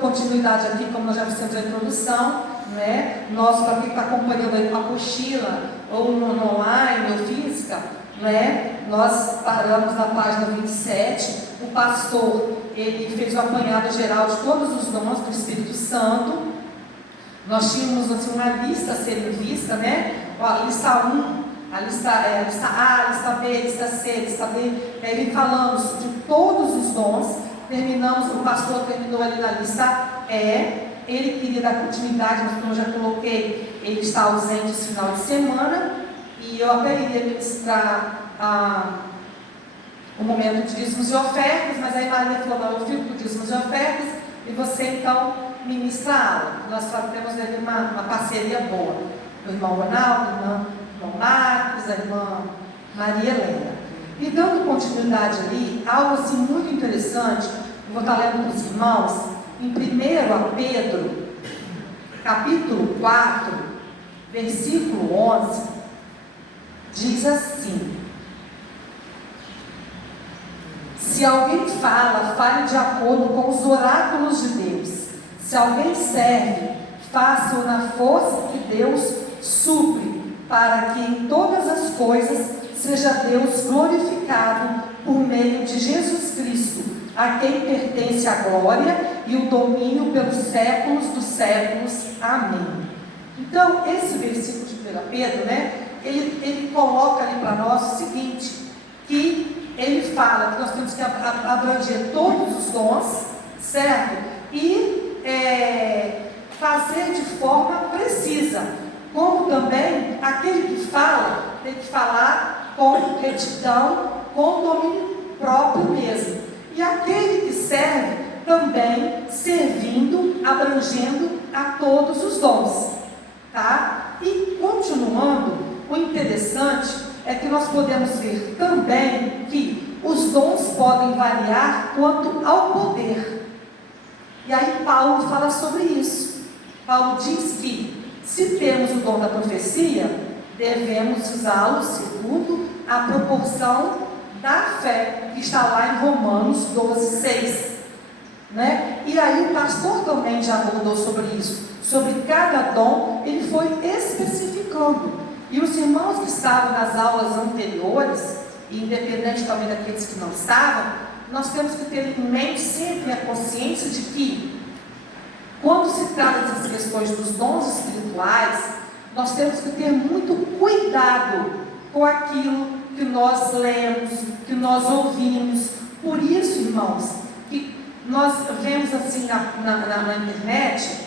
continuidade aqui, como nós já fizemos a introdução, né? Nós, para quem está acompanhando aí com a apostila, ou no online, ou física, né? Nós paramos na página 27, o pastor, ele fez o apanhado geral de todos os dons do Espírito Santo. Nós tínhamos assim, uma lista a ser vista, né? A lista 1, a lista A, a lista B, a lista C, a lista D, e aí falamos de todos os dons. Terminamos, o pastor terminou ali na lista E. Ele queria dar continuidade, mas como eu já coloquei, ele está ausente esse final de semana, e eu até iria ministrar o momento de dízimos e ofertas, mas aí Maria falou, não, eu fico com dízimos e ofertas, e você então ministra a aula. Nós temos ali uma parceria boa, o irmão Ronaldo, o irmão Marcos, a irmã Maria Helena. E dando continuidade ali, algo assim muito interessante, eu vou estar lendo para os irmãos, em 1 Pedro, capítulo 4, versículo 11, diz assim: se alguém fala, fale de acordo com os oráculos de Deus. Se alguém serve, faça-o na força que Deus supre, para que em todas as coisas seja Deus glorificado por meio de Jesus Cristo, a quem pertence a glória e o domínio pelos séculos dos séculos. Amém. Então, esse versículo de 1 Pedro, né, ele coloca ali para nós o seguinte, que ele fala que nós temos que abranger todos os dons, certo? E fazer de forma precisa, como também aquele que fala, tem que falar com retidão, com domínio próprio mesmo. E aquele que serve, também servindo, abrangendo a todos os dons, tá? E continuando, o interessante é que nós podemos ver também que os dons podem variar quanto ao poder. E aí Paulo fala sobre isso. Paulo diz que se temos o dom da profecia, devemos usá-lo segundo a proporção da fé, que está lá em Romanos 12, 6. Né? E aí o pastor também já abordou sobre isso, sobre cada dom, ele foi especificando. E os irmãos que estavam nas aulas anteriores, e independente também daqueles que não estavam, nós temos que ter em mente sempre a consciência de que, quando se trata dessas questões dos dons espirituais, nós temos que ter muito cuidado com aquilo que nós lemos, que nós ouvimos. Por isso, irmãos, que nós vemos assim na internet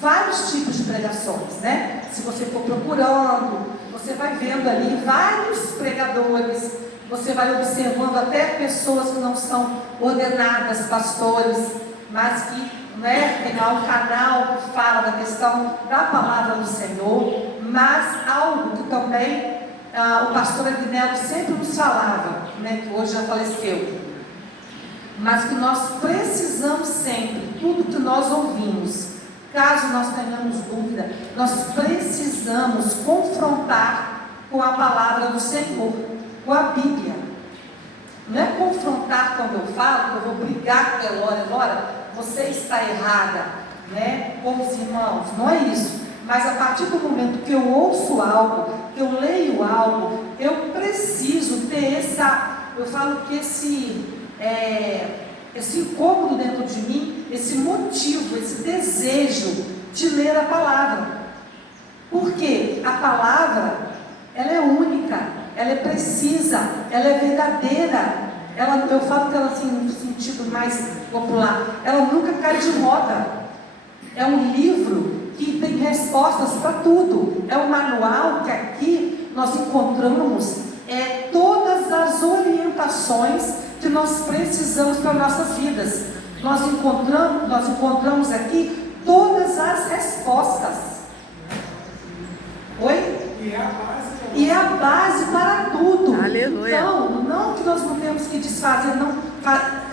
vários tipos de pregações, né? Se você for procurando, você vai vendo ali vários pregadores, você vai observando até pessoas que não são ordenadas pastores, mas que, né, tem lá um canal que fala da questão da palavra do Senhor, mas algo que também o pastor Aguinaldo sempre nos falava, né, que hoje já faleceu, mas que nós precisamos sempre, tudo que nós ouvimos, caso nós tenhamos dúvida, nós precisamos confrontar com a palavra do Senhor, com a Bíblia. Não é confrontar quando eu falo, que eu vou brigar com Elora, você está errada, né, com os irmãos, não é isso. Mas a partir do momento que eu ouço algo, que eu leio algo, eu preciso ter eu falo que esse incômodo dentro de mim, esse motivo, esse desejo de ler a palavra. Porque a palavra, ela é única, ela é precisa, ela é verdadeira. Eu falo que ela, assim, no sentido mais popular, ela nunca cai de moda. É um livro que tem respostas para tudo. É um manual que aqui nós encontramos todas as orientações que nós precisamos para nossas vidas. Nós encontramos aqui todas as respostas. Oi? E é a base para tudo. Aleluia. Então, não que nós não temos que desfazer, não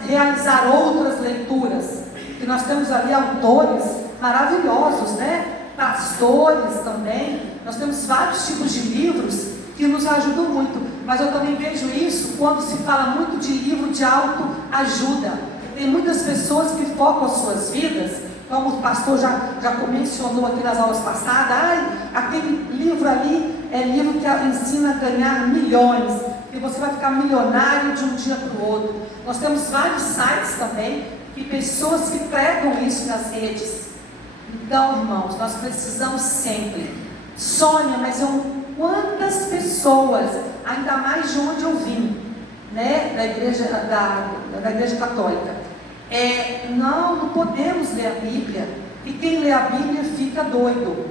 realizar outras leituras, que nós temos ali autores maravilhosos, né? Pastores também. Nós temos vários tipos de livros que nos ajudam muito, mas eu também vejo isso quando se fala muito de livro de autoajuda. tem muitas pessoas que focam as suas vidas, como o pastor já mencionou aqui nas aulas passadas, aquele livro ali é livro que ensina a ganhar milhões, e você vai ficar milionário de um dia para o outro. Nós temos vários sites também, e pessoas que pregam isso nas redes. Então, irmãos, nós precisamos sempre. Sônia, mas quantas pessoas, ainda mais de onde eu vim, né, da igreja católica, não podemos ler a Bíblia, e quem lê a Bíblia fica doido.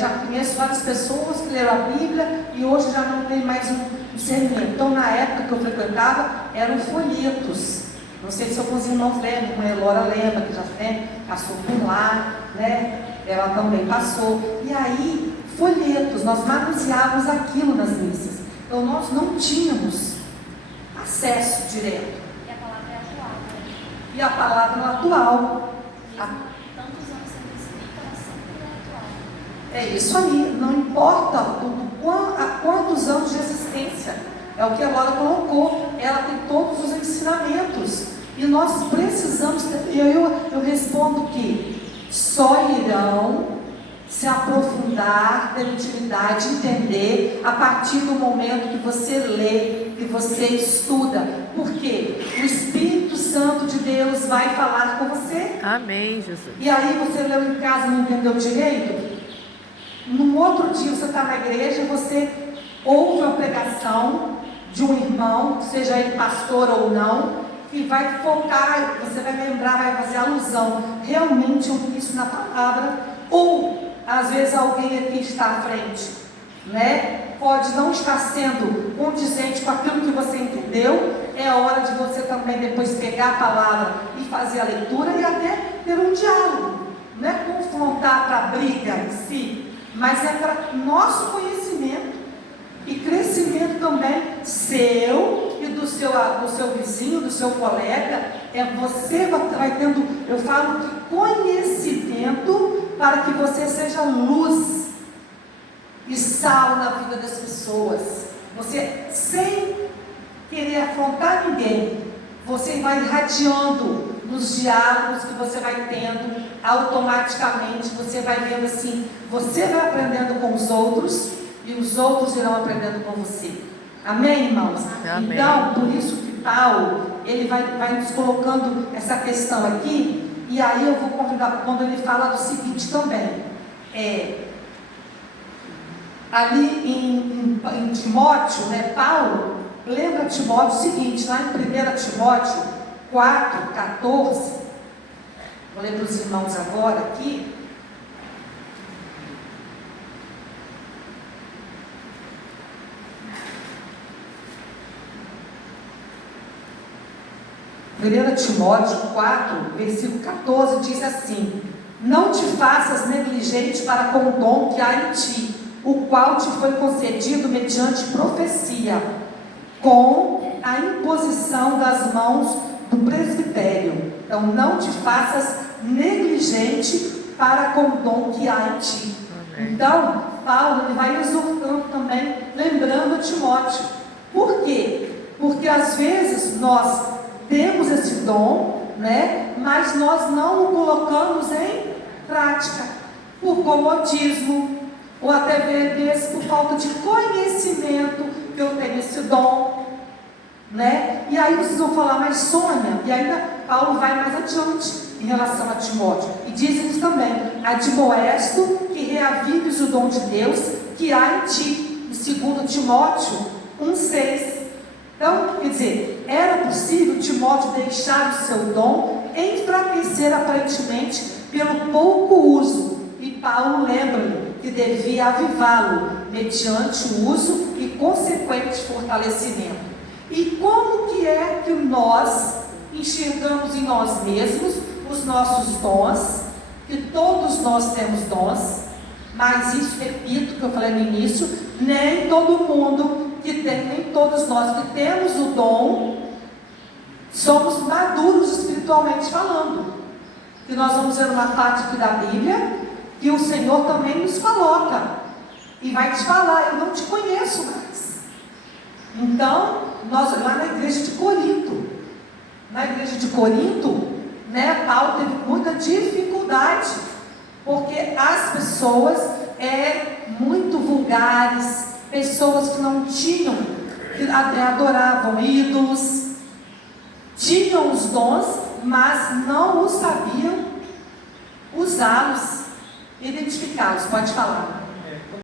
Já conheço várias pessoas que leram a Bíblia e hoje já não tem mais um discernimento. Então, na época que eu frequentava, eram folhetos. Não sei se alguns irmãos lembram, a Elora lembra, que já passou por lá, né? Ela também passou. E aí, folhetos, nós manuseávamos aquilo nas missas. Então, nós não tínhamos acesso direto. E a palavra é atual, né? E a palavra é atual. Tantos anos sendo escrita, ela sempre é atual. É isso aí, não importa há quantos anos de existência. É o que a Laura colocou, ela tem todos os ensinamentos. E nós precisamos, eu respondo que só irão se aprofundar, ter intimidade, entender, a partir do momento que você lê, que você estuda. Por quê? O Espírito Santo de Deus vai falar com você. Amém, Jesus. E aí você leu em casa e não entendeu direito? Num outro dia você está na igreja e você ouve a pregação de um irmão, seja ele pastor ou não, que vai focar, você vai lembrar, vai fazer alusão. Realmente eu vi isso na palavra. Ou, às vezes, alguém aqui está à frente, né? Pode não estar sendo condizente com aquilo que você entendeu. É hora de você também depois pegar a palavra e fazer a leitura e até ter um diálogo. Não é confrontar para a briga em si, mas é para nosso conhecimento e crescimento também seu e do seu vizinho, do seu colega. Você vai tendo, eu falo que conhecimento para que você seja luz e sal na vida das pessoas. Você, sem querer afrontar ninguém, você vai irradiando nos diálogos que você vai tendo, automaticamente você vai vendo assim, você vai aprendendo com os outros e os outros irão aprendendo com você. Amém, irmãos? Amém. Então, por isso que Paulo, ele vai nos colocando essa questão aqui, e aí eu vou convidar, quando ele fala do seguinte também, ali em Timóteo, né, Paulo lembra Timóteo o seguinte, lá em 1 Timóteo 4,14, vou ler para os irmãos agora aqui. Primeira Timóteo 4, versículo 14, diz assim: não te faças negligente para com o dom que há em ti, o qual te foi concedido mediante profecia, com a imposição das mãos do presbitério. Então, não te faças negligente para com o dom que há em ti. Amém. Então, Paulo ele vai exortando também, lembrando a Timóteo. Por quê? Porque às vezes nós temos esse dom, né? Mas nós não o colocamos em prática, por comodismo, ou até vezes por falta de conhecimento que eu tenho esse dom, né? E aí vocês vão falar, mas Sônia, e ainda Paulo vai mais adiante em relação a Timóteo, e diz-lhes também: admoesto que reavives o dom de Deus que há em ti, em 2 Timóteo 1,6. Então, quer dizer, era possível Timóteo deixar o seu dom enfraquecer aparentemente pelo pouco uso, e Paulo lembra-lhe que devia avivá-lo mediante o uso e consequente fortalecimento. E como que é que nós enxergamos em nós mesmos os nossos dons? Que todos nós temos dons, mas isso, repito, que eu falei no início, nem todo mundo que tem, nem todos nós que temos o dom, somos maduros espiritualmente falando. E nós vamos ver uma parte aqui da Bíblia, que o Senhor também nos coloca, e vai te falar: eu não te conheço mais. Então, nós lá na igreja de Corinto, na igreja de Corinto, né, Paulo teve muita dificuldade, porque as pessoas eram muito vulgares, pessoas que não tinham, que adoravam ídolos, tinham os dons, mas não os sabiam usá-los, identificá-los. Pode falar.